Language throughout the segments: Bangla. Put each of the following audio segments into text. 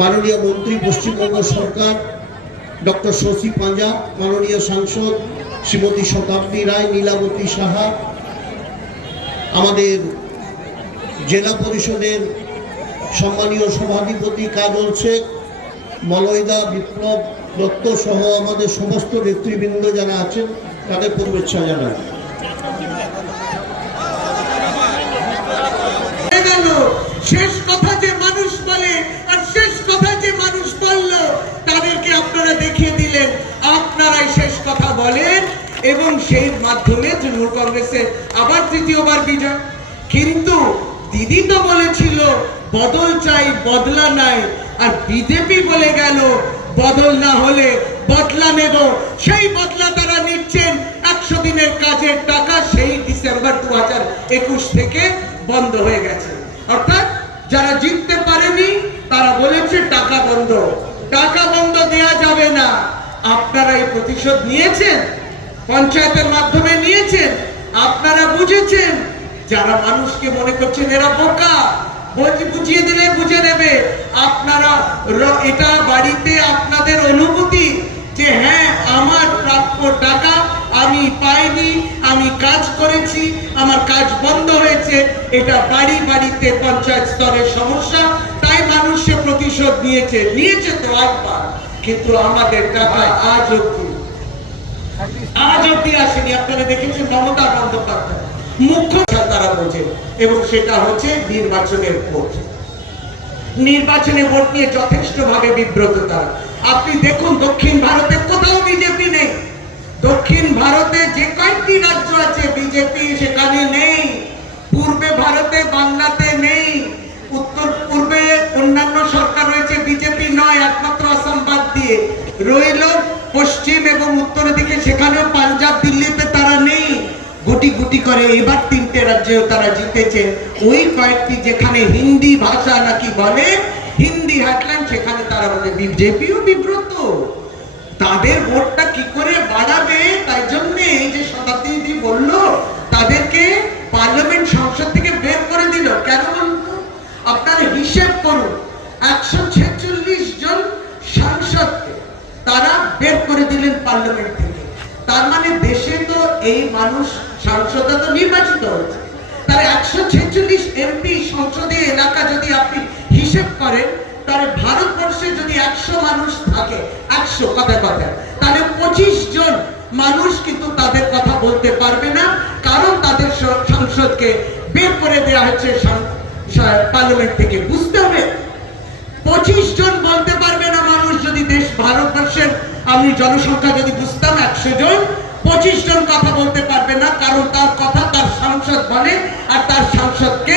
মাননীয় মন্ত্রী পশ্চিমবঙ্গ সরকার ডক্টর শশী পাঞ্জা, মাননীয় সাংসদ শ্রীমতী শতাব্দী রায়, নীলাবতী সাহা, আমাদের জেলা পরিষদের সম্মানীয় সভাধিপতি কাজল শেখ, মলয়দা, বিপ্লব দত্ত সহ আমাদের সমস্ত নেতৃবৃন্দ যারা আছেন তাদের শুভেচ্ছা জানাই। শেষ কথা যে মানুষ বলে আর শেষ কথা যে মানুষ বলল তাদেরকে আপনারা দেখিয়ে দিলেন আপনারাই শেষ কথা বলেন এবং সেই মাধ্যমে তৃণমূল কংগ্রেসের আবার তৃতীয়বার বিজয়। কিন্তু দিদি তো বলেছিল বদল চাই, বদলা নাই, আর বিজেপি বলে গেল বদল না হলে বদলা নেব। সেই বদলা তারা নিচ্ছেন। 100 দিনের কাজের টাকা সেই ডিসেম্বর 2021 থেকে বন্ধ হয়ে গেছে। অর্থাৎ যারা জিততে পারেনি তারা বলেছে টাকা বন্ধ, টাকা বন্ধ দেয়া যাবে না। আপনারা এই প্রতিশোধ নিয়েছেন, পঞ্চায়েতের মাধ্যমে নিয়েছেন, আপনারা বুঝেছেন। যারা মানুষকে মনে করছেন এরা বোকা, বুঝিয়ে দিলে বুঝে নেবে, আপনারা এটা বাড়িতে আপনাদের অনুভূতি যে হ্যাঁ আমার প্রাপ্য টাকা আমি পাইনি, আমি কাজ করেছি, আমার কাজ বন্ধ হয়েছে, এটা বাড়ি বাড়িতে পঞ্চায়েত স্তরের সমস্যা, তাই মানুষ সে প্রতিশোধ নিয়েছে তো একবার, কিন্তু আমাদের টাকা আজ অব্দি আসেনি। আপনারা দেখেছেন মমতা বন্দ্যোপাধ্যায় মুখ্য তারা বোঝে, এবং সেটা হচ্ছে নির্বাচনের ভোট। নির্বাচনে ভোট নিয়ে যথেষ্ট ভাবে বিব্রত তারা। আপনি দেখুন দক্ষিণ ভারতে কোথাও বিজেপি নেই। দক্ষিণ ভারতে যে কয়েকটি রাজ্য আছে বিজেপি সেখানে নেই। পূর্বে ভারতে বাংলাতে নেই। উত্তর পূর্বে অন্যান্য সরকার রয়েছে, বিজেপি নয়, একমাত্র আসাম বাদ দিয়ে রইল। পশ্চিম এবং উত্তরের দিকে সেখানেও পাঞ্জাব, দিল্লিতে তারা নেই। গুটি গুটি করে এবার 3টে রাজ্যেও তারা জিতেছে। ওই কয়েকটি যেখানে হিন্দি ভাষা নাকি বলে, হিন্দি হেডলাইন, সেখানে তারা বলে বিজেপিও বিব্রত। তাদের ভোটটা কি করে বাড়াবে, তাই জন্য এই যে শতাব্দী বলল তাদেরকে পার্লামেন্ট সংসদ থেকে বের করে দিল। কেন বলতো? আপনারা হিসেব করুন, 146 জন সাংসদকে তারা বের করে দিলেন পার্লামেন্ট থেকে। তার মানে দেশে তো এই মানুষ সাংসদরা তো নির্বাচিত হচ্ছে, তাহলে 146 এমপি সংসদে এলাকা যদি আপনি হিসেব করেন, তাহলে ভারতবর্ষে যদি 100 মানুষ থাকে, 100 কথায় তাহলে 25 জন মানুষ কিন্তু তাদের কথা বলতে পারবে না, কারণ তাদের সংসদকে বের করে দেওয়া হচ্ছে পার্লামেন্ট থেকে। বুঝতে হবে, 25 জন বলতে পারবে না মানুষ। যদি দেশ ভারতবর্ষের আমি জনসংখ্যা যদি বুঝতাম 100 জন, 25 জন কথা বলতে পারবে না, কারণ তার কথা তার সাংসদ বলে, আর তার সাংসদকে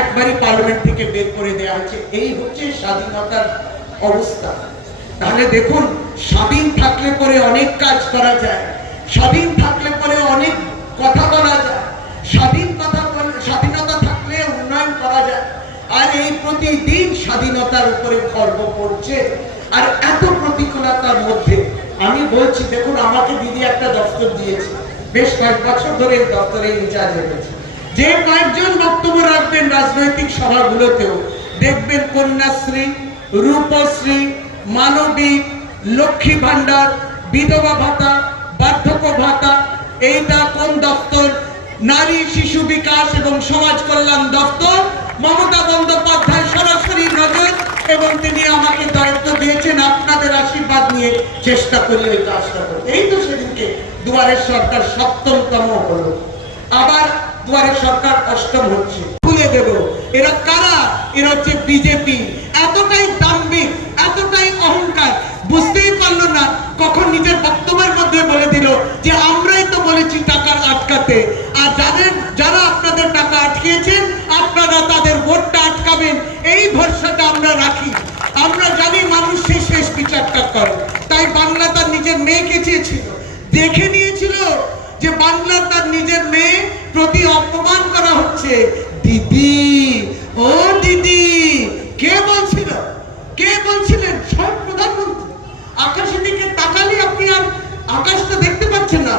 একবারই পার্লামেন্ট থেকে বের করে দেওয়া হচ্ছে। এই হচ্ছে স্বাধীনতার অবস্থা। তাহলে দেখুন, স্বাধীন থাকলে পরে অনেক কাজ করা যায়, স্বাধীন থাকলে পরে অনেক কথা বলা যায়, স্বাধীনতা থাকলে উন্নয়ন করা যায়। আর এই প্রতিদিন স্বাধীনতার উপরে খর্ব পড়ছে। আর এত প্রতিকূলতার মধ্যে আমি বলছি, দেখুন আমাকে দিদি একটা দপ্তর দিয়েছে, বেশ কয়েক বছর ধরে এই দপ্তরে ইনচার্জ হয়েছে। যে কয়েকজন বক্তব্য রাখবেন রাজনৈতিক সভাগুলোতেও, দেখবেন কন্যাশ্রী, রূপশ্রী, মানবিক, লক্ষ্মী ভান্ডার, বিধবা ভাতা, বার্ধক্য ভাতা, এইটা কোন দপ্তর? নারী শিশু বিকাশ এবং সমাজ কল্যাণ দপ্তর। মমতা বন্দ্যোপাধ্যায় সরাসরি নজর, এবং তিনি আমাকে দায়িত্ব দিয়েছেন আপনাদের আশীর্বাদ নিয়ে চেষ্টা করি ওই কাজটা করতে। এই তো সেদিনকে দুয়ারের সরকার 7তম হলো, আবার দুয়ারের সরকার 8ম হচ্ছে। ভুলে দেব এরা কারা? এরা হচ্ছে বিজেপি। এতটাই দাম্ভিক, এতটাই অহংকার, বুঝতেই পারলো না, কখন নিজের বক্তব্যের মধ্যে বলে দিল যে আমরাই তো বলেছি টাকা আটকাতে, আর যারা আপনাদের টাকা আটকিয়েছেন আপনারা তাদের ভোটটা আটকাবেন, এই ভরসাটা আমরা রাখি। আমরা জানি মানুষ শেষ বিচারটা করে। তাই বাংলা তার নিজের মেয়েকে চেয়েছিল, দেখে নিয়েছিল যে বাংলা তার নিজের মেয়ে প্রতি অপমান করা হচ্ছে। দিদি, ও দিদি, কে বলছিল? কে বলছিলেন? সব প্রধানমন্ত্রী। আকাশের দিকে তাকালে আপনি আর আকাশটা দেখতে পাচ্ছেন না,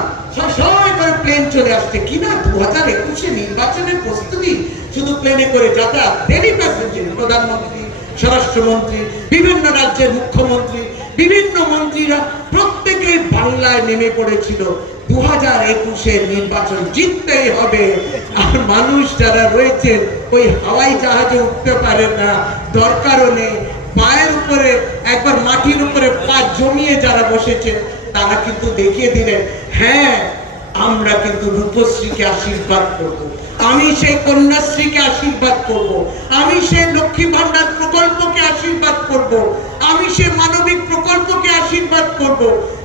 সবাই করে প্লেন চলে আসছে। কিনা 2021 নির্বাচনের প্রস্তুতি শুধু প্লেনে করে যাতায়াত, দিল্লি প্রেসিডেন্ট, প্রধানমন্ত্রী স্বরাষ্ট্রমন্ত্রী, বিভিন্ন রাজ্যের মুখ্যমন্ত্রী, বিভিন্ন মন্ত্রীরা প্রত্যেকেই বাংলায় নেমে পড়েছিল 2021-এর নির্বাচন জিততেই হবে। আর মানুষ যারা রয়েছেন ওই হাওয়াই জাহাজে উঠতে পারে না, দরকারও নেই, পায়ের উপরে একবার মাটির উপরে পা জমিয়ে যারা বসেছেন তারা কিন্তু দেখিয়ে দিলেন, হ্যাঁ আমরা কিন্তু রূপশ্রীকে আশীর্বাদ করব, আমি সেই কন্যাশ্রীকে আশীর্বাদ করব, আমি সেই লক্ষ্মী ভান্ডার প্রকল্পকে আশীর্বাদ করব, আমি সেই মানবিক প্রকল্পকে আশীর্বাদ করব,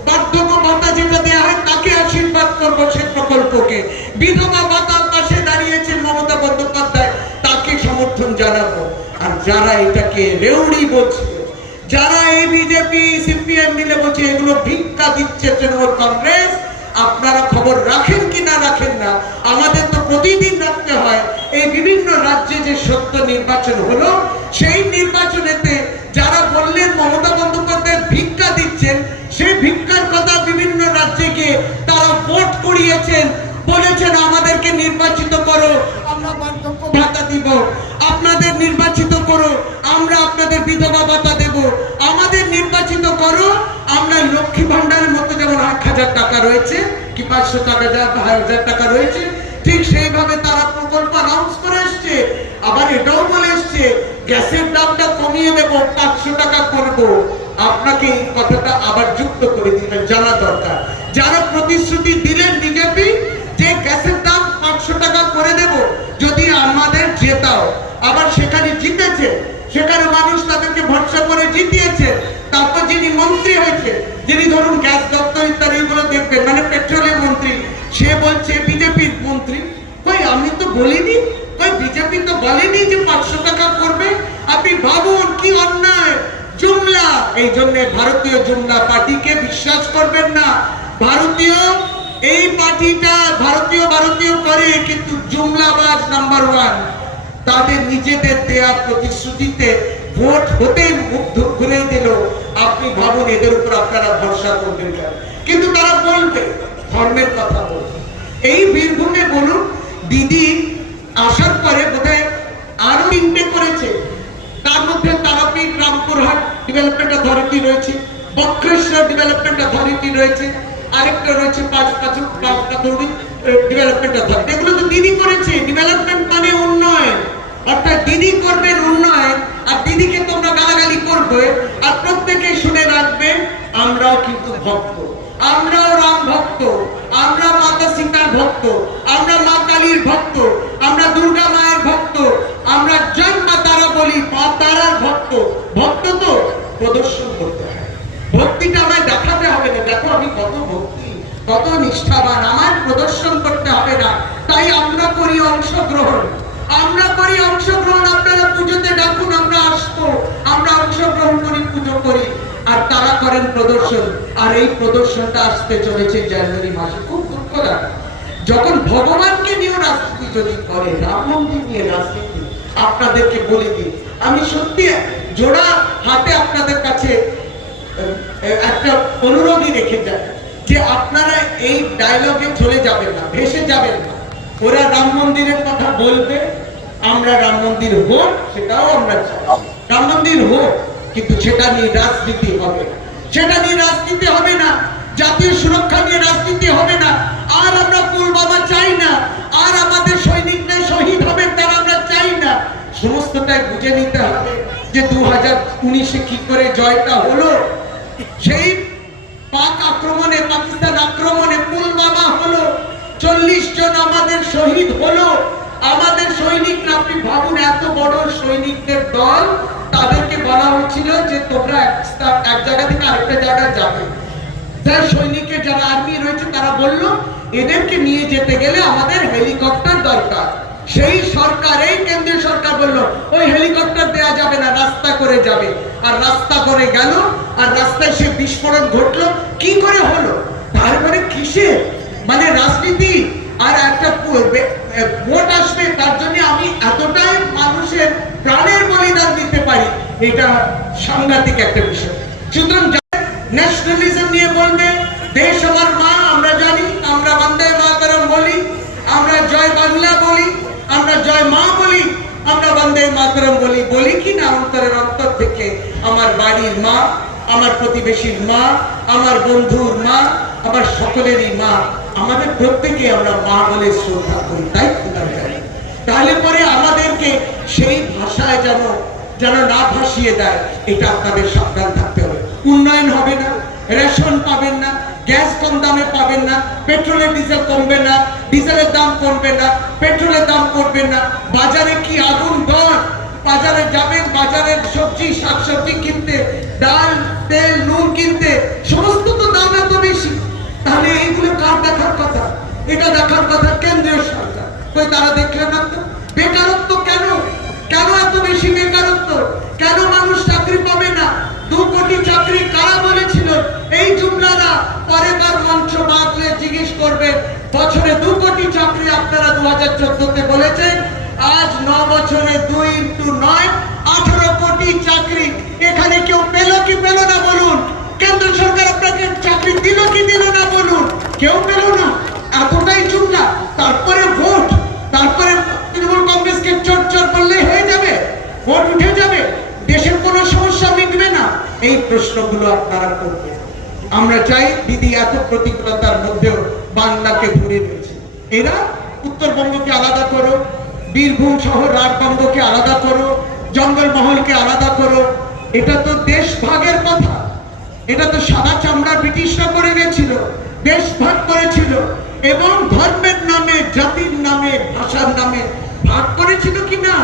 বার্ধক্য ভাতা যেটা দেয়া হয় তাকে আশীর্বাদ করব, সেই প্রকল্পকে, বিধবা ভাতার পাশে দাঁড়িয়েছেন মমতা বন্দ্যোপাধ্যায় তাকে সমর্থন জানাবো। আর যারা এটাকে রেউড়ি বলছে, যারা এই বিজেপি সিপিএম মিলে বলছে এগুলো ভিক্ষা দিচ্ছে তৃণমূল কংগ্রেস, আপনারা খবর রাখেন কি না রাখেন না, আমাদের তো প্রতিদিন রাখতে হয়। এই বিভিন্ন রাজ্যে যে সত্য নির্বাচন হলো, সেই নির্বাচনেতে যারা বললেন মমতা বন্দ্যোপাধ্যায় ভিক্ষা দিচ্ছেন, সেই ভিক্ষার কথা বিভিন্ন রাজ্যে গিয়ে তারা ভোট করিয়েছেন, বলেছেন আমাদেরকে নির্বাচিত করো, আমরা বার্ধক্য ভাতা দিব, আপনাদের নির্বাচিত করো, আমরা আপনাদের বিধবা ভাতা দেব, আমাদের নির্বাচিত করো, আমরা লক্ষ্মী ভান্ডারের মতো যেমন 1000 টাকা রয়েছে কি 500 টাকা 1000 টাকা রয়েছে, ঠিক সেইভাবে তারা প্রকল্প অ্যানাউন্স করে এসছে। আবার এটাও বলে এসছে গ্যাসের দামটা কমিয়ে দেব, 500 টাকা করব। আপনাকে এই কথাটা আবার যুক্ত করে দিলেন, জানা দরকার যারা প্রতিশ্রুতি দিলেন বিজেপি যে গ্যাসের দাম 500 টাকা করে দেব যদি আমাদের জেতাও, আবার সেখানে জিতেছে, সেখানে মানুষ তাদেরকে ভরসা করে জিতিয়েছে। তারপর যিনি মন্ত্রী হয়েছে, যিনি ধরুন গ্যাস দপ্তর ইত্যাদি এগুলো দেখবেন, মানে পেট্রোলিয়াম মন্ত্রী, সে বলছে বিজেপির মন্ত্রী, কই আমি তো বলিনি, কই বিজেপি তো বলেনি যে 500 টাকা করবে। আপনি ভাবুন কি অন্যায়, জুমলা। এই জন্য ভারতীয় জুমলা পার্টিকে বিশ্বাস করবেন না। ভারতীয় এই পার্টিটা ভারতীয় করে, কিন্তু জুমলাবাজ নাম্বার 1। তাদের নিজেদের দেয়া প্রতিশ্রুতিতে ভোট হতেই মুখ ঘুরে দিল। আপনি ভাবুন এদের উপর আপনারা ভরসা করবেন কেন? কিন্তু তারা বলবে, ধর্মের কথা বলবে। এই বীরভূমে বলুন, দিদি আসার পরে বোধহয় আরো 3টে করেছে, তার মধ্যে তারাপীঠ রামপুরহাট ডেভেলপমেন্ট অথরিটি রয়েছে, বক্রেশ্বর ডেভেলপমেন্ট অথরিটি রয়েছে, আরেকটা রয়েছে পাঁচপাথুরি ডেভেলপমেন্ট অথরিটি। এগুলো তো দিদি করেছে। ডেভেলপমেন্ট মানে উন্নয়ন, অর্থাৎ দিদি করবেন উন্নয়ন, আর দিদিকে তোমরা গালাগালি করবে। আর প্রত্যেকে শুনে রাখবেন, আমরাও কিন্তু ভক্ত, আমরাও রাম ভক্ত, আমরা মাতা সীতার ভক্ত, আমরা মা কালীর ভক্ত, আমরা দুর্গা মায়ের ভক্ত, আমরা জয় মা তারা বলি, মা তারার ভক্ত। ভক্ত তো প্রদর্শন করতে হয়, ভক্তিটা আমায় দেখাতে হবে না, দেখো আমি কত ভক্তি, কত নিষ্ঠাবান, আমার প্রদর্শন করতে হবে না। তাই আমরা করি অংশগ্রহণ, আপনারা পুজোতে ডাকুন, আমরা আসবো, আমরা অংশগ্রহণ করি, পুজো করি, আর তারা করেন প্রদর্শন। আর এই প্রদর্শনটা আসতে চলেছে জানুয়ারি মাসে। খুব দুঃখ লাগে যখন ভগবানকে নিয়ে রাজনীতি যদি করে, রাম মন্দির নিয়ে রাজনীতি। আপনাদেরকে বলে দিই, আমি সত্যি জোড়া হাতে আপনাদের কাছে একটা অনুরোধই রেখে যাই যে আপনারা এই ডায়লগে চলে যাবেন না, ভেসে যাবেন না। ওরা রাম মন্দিরের কথা বলবে, আমরা রাম মন্দির হোক, সেটাও আমরা চাই, রাম মন্দির হোক, কিন্তু সেটা নিয়ে রাজনীতি হবে না, সেটা নিয়ে রাজনীতি হবে না, জাতীয় সুরক্ষা নিয়ে রাজনীতি হবে না। আর আমরা পুলওয়ামা চাই না, আর আমাদের সৈনিকরা শহীদ হবেন তারা আমরা চাই না। সমস্তটাই বুঝে নিতে হবে যে 2019-এ কি করে জয়টা হলো। সেই পাকিস্তান আক্রমণে পুলওয়ামা হলো, 40 জন আমাদের শহীদ হলো। আমাদের সৈনিকরা, আপনি ভাবুন এত বড় সৈনিকদের দল, তাদেরকে বলা হচ্ছিল যে তোমরা এক জায়গা থেকে আরেকটা জায়গায় যাবে। তার সৈনিকের যারা আর্মি রয়েছে তারা বলল এদেরকে নিয়ে যেতে গেলে আমাদের হেলিকপ্টার দরকার। সেই সরকার, এই কেন্দ্রীয় সরকার বলল ওই হেলিকপ্টার দেয়া যাবে না, রাস্তা করে যাবে। আর রাস্তা করে গেল, আর রাস্তায় সে বিস্ফোরণ ঘটলো। কি করে হলো? তারপরে কিসে, মানে রাজনীতি আর একটা ভোট আসবে, তার জন্য আমি এতটাই মানুষের প্রাণের বলিদান দিতে পারি, এটা সাংঘাতিক একটা বিষয়। সুতরাং ন্যাশনালিজম নিয়ে বলবে, দেশ আমার মা, আমরা জানি, আমরা বন্দে মাতরম বলি, আমরা জয় বাংলা বলি, আমরা জয় মা বলি, আমরা বন্দে মাতরম বলি, বলি কি না অন্তরের অন্তর থেকে? আমার বাড়ির মা, আমার প্রতিবেশীর মা, আমার বন্ধুর মা, আমার সকলেরই মা, আমাদের প্রত্যেকে আমরা মা বলে শ্রদ্ধা করি, তাই তাহলে পরে আমাদেরকে সেই ভাষায় যেন না ভাসিয়ে দেয়, এটা আপনাদের সাবধান থাকতে হবে। উন্নয়ন হবে না, রেশন পাবেন না, গ্যাস কম দামে পাবেন না, পেট্রোলের ডিজেল কমবে না, ডিজেলের দাম কমবে না, পেট্রোলের দাম কমবে না, বাজারে কি আগুন দর, বাজারে যাবেন, বাজারের সবজি শাকসবজি কিনতে, ডাল তেল নুন কিনতে, সমস্ত তো দাম এত বেশি। তাহলে এইগুলো কার দেখার কথা? এটা দেখার কথা কেন্দ্রীয় সরকার। কই তারা দেখলেন না তো? বেকারত্ব কেন এত বেশি বেকারত্ব? কেন মানুষ চাকরি পাবে না? 2 কোটি চাকরি কারা বলেছিল? এই জুমলারা পরের মঞ্চ বাঁধলে জিজ্ঞেস করবে, বছরে 2 কোটি চাকরি আপনারা 2014-তে বলেছেন, আজ 9 বছরে 2 × 9 18 কোটি চাকরি। এখানে কেউ পেল কি পেল না বলুন? কেন্দ্র সরকার আপনাকে চাকরি দিল কি দিল না বলুন? কেউ পেল না। এতটাই জুমলা। তারপরে ভোট, তারপরে তৃণমূল কংগ্রেসকে চোর বললেই হয়ে যাবে, ভোট উঠে যাবে, দেশের কোনো সমস্যা মিটবে না। এই প্রশ্নগুলো আপনারা করবেন। আমরা চাই দিদি এত প্রতিকূলতার মধ্যেও বাংলাকে ধরে রয়েছে। এরা উত্তরবঙ্গকে আলাদা করো, বীরভূম সহ রাজবঙ্গকে আলাদা করো, জঙ্গলমহলকে আলাদা করো, এটা তো দেশ ভাগের কথা। এটা তো সাদা চামড়া ব্রিটিশরা করে গেছিল, দেশ ভাগ করেছিল, এবং ধর্মের নামে, জাতির নামে, ভাষার নামে ভাগ করেছিল কিনা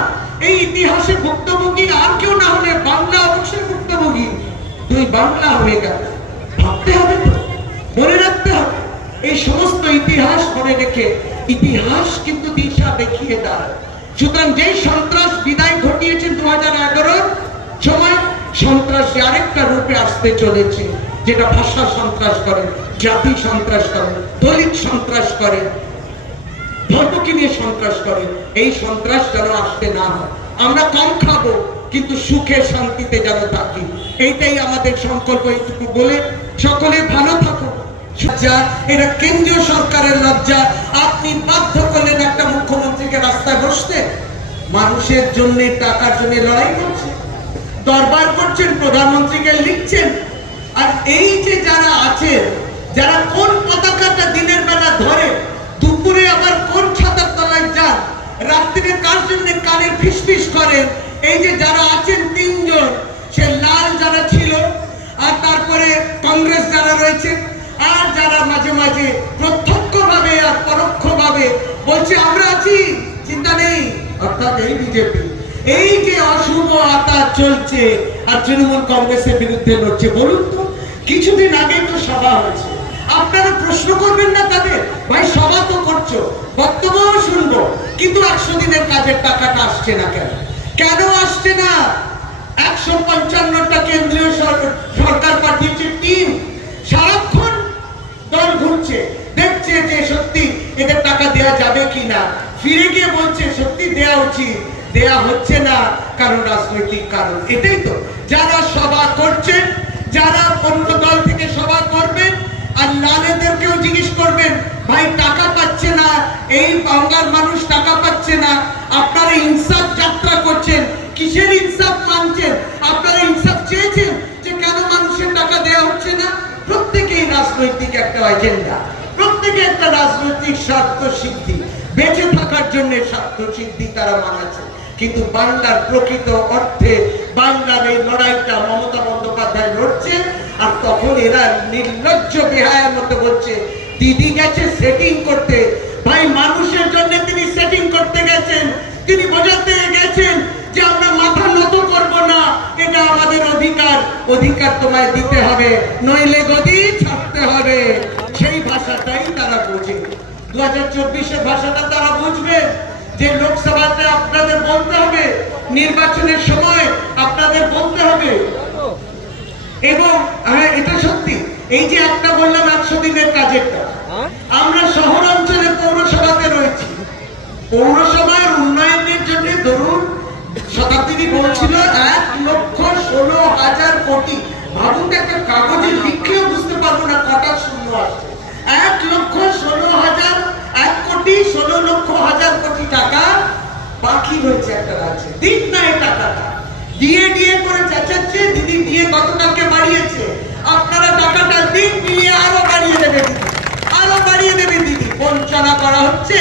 এই ইতিহাসে ভুক্তভোগী আর কেউ না হলে বাংলা অবশ্যই ভুক্তভোগী। 2 বাংলা হয়ে গেল। ভাবতে হবে তো, মনে রাখতে হবে। এই সমস্ত ইতিহাস মনে রেখে, ইতিহাস কিন্তু দিশা দেখিয়ে দেয়। সুতরাং যেই সন্ত্রাস বিদায় ঘটিয়েছেন 2011-র সময়, সন্ত্রাসী আরেকটা রূপে আসতে চলেছে, যেটা ভাষা সন্ত্রাস করে, জাতি সন্ত্রাস করে, দলিত সন্ত্রাস করে, ধর্মকে নিয়ে সন্ত্রাস করে। এই সন্ত্রাস যেন আসতে না হয়। আমরা কম খাবো কিন্তু সুখে শান্তিতে যেন থাকি, এইটাই আমাদের সংকল্প। এইটুকু বলে সকলে ভালো থাকো। লজ্জা, এটা কেন্দ্রীয় সরকারের লজ্জা। আপনি বাধ্য করলেন একটা মুখ্যমন্ত্রীকে রাস্তায় বসতে, মানুষের জন্য, টাকার জন্য লড়াই করছেন, দরবার করছেন, প্রধানমন্ত্রীকে লিখছেন। আর এই যে যারা আছেন, যারা কোন পতাকাটা দিনের বেলা ধরে, দুপুরে আবার কোন ছাতার তলায় যান, রাত্রিরে কার জন্য কানে ফিসফিস করেন, এই যে যারা আছেন 3 জন, সে লাল যারা ছিল, আর তারপরে কংগ্রেস যারা রয়েছে, আর যারা মাঝে মাঝে প্রত্যক্ষভাবে আর পরোক্ষভাবে বলছে আমরা আছি, চিন্তা নেই, অর্থাৎ এই বিজেপি, এই যে অশুভ আচার চলছে আর তৃণমূল কংগ্রেসের বিরুদ্ধে লড়ছে। বলুন তো, কিছুদিন আগে তো সভা হয়েছে, আপনারা প্রশ্ন করবেন না তাদের? ভাই সভা তো করছো, বক্তব্য শুনবো, কিন্তু 100 দিনের কাজের টাকাটা আসছে না কেন? কেন আসছে না? 155টা কেন্দ্রীয় সরকার পাঠিয়েছে টিম, সারাক্ষণ দল ঘুরছে, দেখছে যে সত্যি এদের টাকা দেওয়া যাবে কিনা, ফিরে গিয়ে বলছে সত্যি দেওয়া উচিত, দেয়া হচ্ছে না, কারণ রাজনৈতিক কারণ। এটাই তো, যারা সভা করছেন, যারা অন্য দল থেকে সভা করবেন, আর লালেদেরকেও জিজ্ঞেস করবেন, ভাই টাকা পাচ্ছে না, এই বাংলার মানুষ টাকা পাচ্ছে না, আপনারা ইনসাফ যাত্রা করছেন, কিসের ইনসাফ মানছেন? আপনারা ইনসাফ চেয়েছেন যে কেন মানুষের টাকা দেওয়া হচ্ছে না? প্রত্যেকেই রাজনৈতিক একটা এজেন্ডা, প্রত্যেকে একটা রাজনৈতিক স্বার্থ সিদ্ধি, বেঁচে থাকার জন্য স্বার্থ সিদ্ধি তারা মানাচ্ছে। কিন্তু বাংলার প্রকৃত অর্থে বাংলার এই লড়াইটা মমতা বন্দ্যোপাধ্যায় লড়ছে, আর তখন এরা নির্লজ্জ বেহায়ার মতো বলছে দিদি গেছে সেটিং করতে। ভাই মানুষের জন্য তিনি সেটিং করতে গেছেন, তিনি বোঝাতে গেছেন যে আমরা মাথা নত করব না, এটা আমাদের অধিকার, অধিকার তোমায় দিতে হবে, নইলে গদি ছাড়তে হবে। সেই ভাষাটাই তারা বোঝে। 2024-এর ভাষাটা তারা বুঝবে, যে লোকসভাতে আপনাদের বলতে হবে, নির্বাচনের সময় আপনাদের বলতে হবে। এবং এটা সত্যি, এই যে একটা বললাম 100 দিনের কাজেরটা, আমরা শহর অঞ্চলে পৌরসভাতে রয়েছি, পৌরসভার উন্নয়নের জন্য ধরুন শতাব্দী বলছিল 1,16,000 কোটি। ভাবুন, একটা কাগজে লিখলেও বুঝতে পারবো না কটা শূন্য আসছে। 1,16,000 1,16,00,000 কোটি টাকা বাকি রয়েছে একটা রাজ্যে, দিন না এই টাকাটা। দিয়ে দিয়ে করে চেঁচাচ্ছে, দিদি দিয়ে গতকালকে বাড়িয়েছে, আপনারা টাকাটা দিন, দিয়ে আরো বাড়িয়ে দেবে দিদি, আরো বাড়িয়ে দেবে দিদি। বঞ্চনা করা হচ্ছে,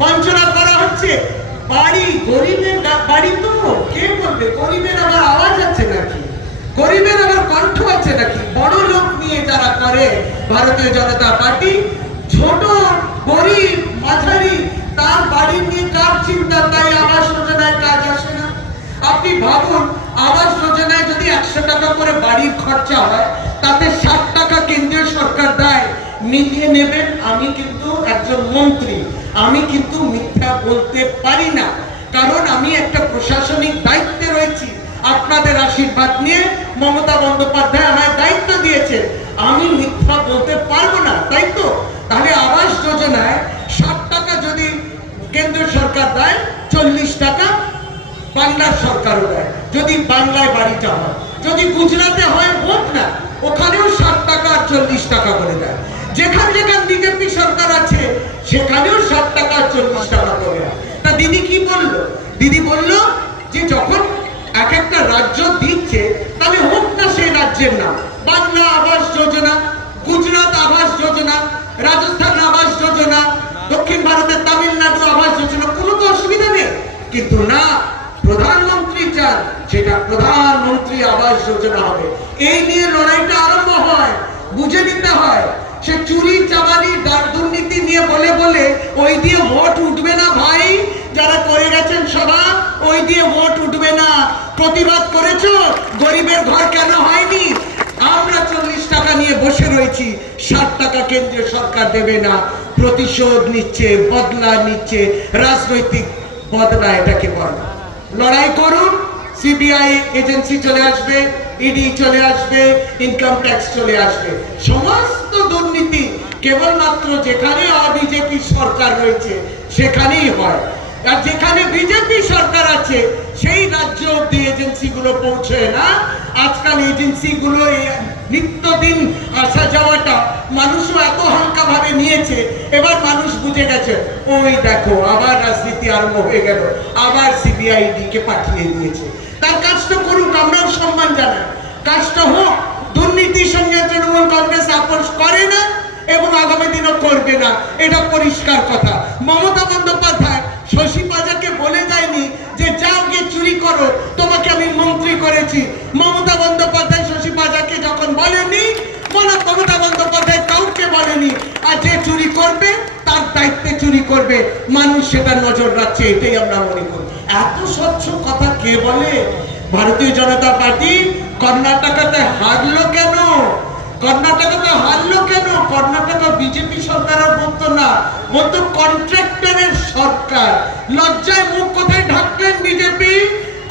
বঞ্চনা করা হচ্ছে। বাড়ি গরিবের বাড়ি তো কে বলবে? গরিবের আবার আওয়াজ আছে নাকি? গরিবের আবার কণ্ঠ আছে নাকি? বড় লোক নিয়ে যারা করে ভারতীয় জনতা পার্টি, ছোট গরিব মাঝারি তার বাড়ি নিয়ে কার চিন্তা? তাই আবাস যোজনায় কাজ আসে না। আপনি ভাবুন, আবাস যোজনায় যদি 100 টাকা করে বাড়ির খরচা হয়, তাতে 60 টাকা কেন্দ্রীয় সরকার দেয়, মিলিয়ে নেবেন। আমি কিন্তু একজন মন্ত্রী, আমি কিন্তু মিথ্যা বলতে পারি না, কারণ আমি একটা প্রশাসনিক দায়িত্বে রয়েছি। আপনাদের আশীর্বাদ নিয়ে মমতা বন্দ্যোপাধ্যায় আমায় দায়িত্ব দিয়েছে, আমি মিথ্যা বলতে পারবো না, তাই তো? তাহলে আবাস যোজনায় 60 টাকা যদি কেন্দ্র সরকার দেয়, 40 টাকা বাংলার সরকারও দেয়। যদি বাংলায় বাড়িটা হয়, যদি গুজরাটে হয়, হোক না, ওখানেও 60 টাকা আর 40 টাকা করে দেয়। যেখানে যেখানে বিজেপি সরকার আছে সেখানেও 60 টাকা আর 40 টাকা করে দেয়। তা দিদি কি বললো? দিদি বললো যে যখন এক একটা রাজ্য দিচ্ছে, তাহলে হোক না সেই রাজ্যের নাম, বাংলা আবাস যোজনা, গুজরাট আবাস যোজনা, রাজস্থান আবাস যোজনা, দক্ষিণ ভারতের তামিলনাড়ু আবাস যোজনা, কোনো তো অসুবিধা নেই। কিন্তু না, প্রধানমন্ত্রী চান সেটা প্রধানমন্ত্রী আবাস যোজনা হবে। এই নিয়ে লড়াইটা আরম্ভ হয়, বুঝে নিতে হয়। সে চুরি চামারি দুর্নীতি নিয়ে বলে বলে ওই দিয়ে ভোট উঠবে না ভাই। যারা করে গেছেন সভা, ওই দিয়ে ভোট উঠবে না। প্রতিবাদ করেছো, গরিবের ঘর কেন হয়নি? আমরা 40 টাকা নিয়ে বসে রয়েছি, 60 টাকা কেন্দ্রীয় সরকার দেবে না। প্রতিশোধ নিচ্ছে, বদলা নিচ্ছে, রাজনৈতিক বদলা এটাকে বলে। লড়াই করুন, সিবিআই এজেন্সি চলে আসবে, ইডি চলে আসবে, ইনকাম ট্যাক্স চলে আসবে। সমস্ত দুর্নীতি কেবলমাত্র যেখানে বিজেপি সরকার রয়েছে সেখানেই হয়, আর যেখানে বিজেপি সরকার আছে সেই রাজ্য অব্দি এজেন্সিগুলো পৌঁছয় না। আজকাল এজেন্সিগুলো নিত্যদিন আসা যাওয়াটা মানুষও এত হালকা ভাবে নিয়েছে, এবার মানুষ বুঝে গেছে, ওই দেখো আবার রাজনীতি আরম্ভ হয়ে গেল, আবার সিবিআইডি কে পাঠিয়ে দিয়েছে। তার কাজটা করুক, আমরাও সম্মান জানাই, কাজটা হোক। দুর্নীতির সঙ্গে তৃণমূল কংগ্রেস আপোষ করে না এবং আগামী দিনও করবে না, এটা পরিষ্কার কথা। মমতা বন্দ্যোপাধ্যায় শশী পাজাকে বলে যায়নি যে যাও গিয়ে চুরি করো, তোমাকে আমি মন্ত্রী করেছি। মমতা বন্দ্যোপাধ্যায় শশী পাজাকে যখন বলেনি, মমতা বন্দ্যোপাধ্যায় কাউকে বলেনি। আর যে চুরি করবে তার দায়িত্বে চুরি করবে, মানুষ সেটা নজর রাখছে, এটাই আমরা মনে করি। এত স্বচ্ছ কথা কে বলে? ভারতীয় জনতা পার্টি কর্ণাটকাতে হারলো কেন? কর্ণাটকাতে হারলো কেন? কর্ণাটকা বিজেপি সরকারও বলতো না, বলতো কন্ট্রাক্টরের সরকার। লজ্জায় মুখ কোথায় ঢাকলেন বিজেপি?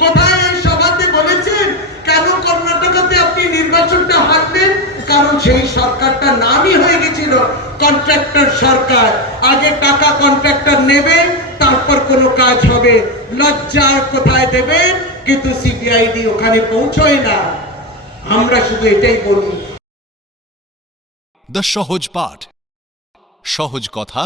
কোথায় এই সভাতে বলেছেন কেন কর্ণাটকাতে আপনি নির্বাচনটা হারলেন? কারণ সেই সরকারটা নামই হয়ে গেছিল কন্ট্রাক্টর সরকার। আগে টাকা কন্ট্রাক্টর নেবে, তারপর কোনো কাজ হবে। লজ্জার কোথায় দেবেন? কিন্তু সিবিআইডি ওখানে পৌঁছয় না। আমরা শুধু এটাই বলি, দ্য সহজ পাঠ, সহজ কথা